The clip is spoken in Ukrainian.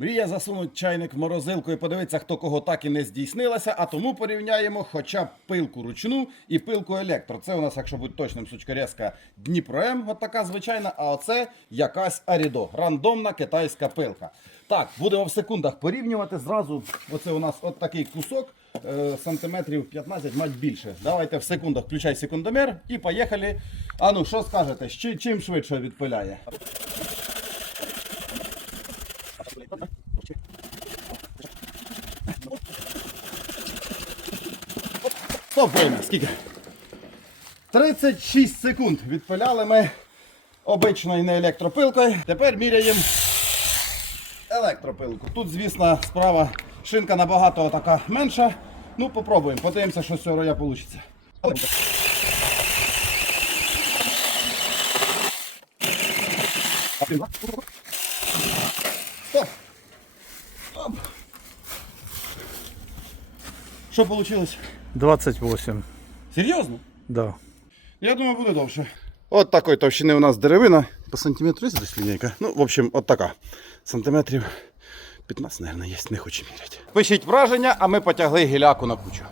Мрія засунути чайник в морозилку і подивитися, хто кого так і не здійснилася, а тому порівняємо хоча б пилку ручну і пилку електро. Це у нас, якщо бути точним, сучкарезка Дніпро М, от така звичайна, а оце якась Арідо, рандомна китайська пилка. Так, будемо в секундах порівнювати. Зразу оце у нас от такий кусок, е, сантиметрів 15, мать більше. Давайте в секундах включай секундомер і поїхали. А ну, що скажете, чим швидше відпиляє? Стоп, время, скільки? 36 секунд відпиляли ми обичною не електропилкою. Тепер міряємо електропилку. Тут, звісно, справа шинка набагато така менша. Ну, попробуємо, подивимося, що з цього роя вийде. Стоп! Стоп! Що вийшло? 28. Серйозно? Да. Я думаю, буде довше. От такої товщини у нас деревина. По сантиметру є десь лінійка. Ну, в общем, от така. Сантиметрів 15, мабуть, є, не хочу міряти. Пишіть враження, а ми потягли гіляку на кучу.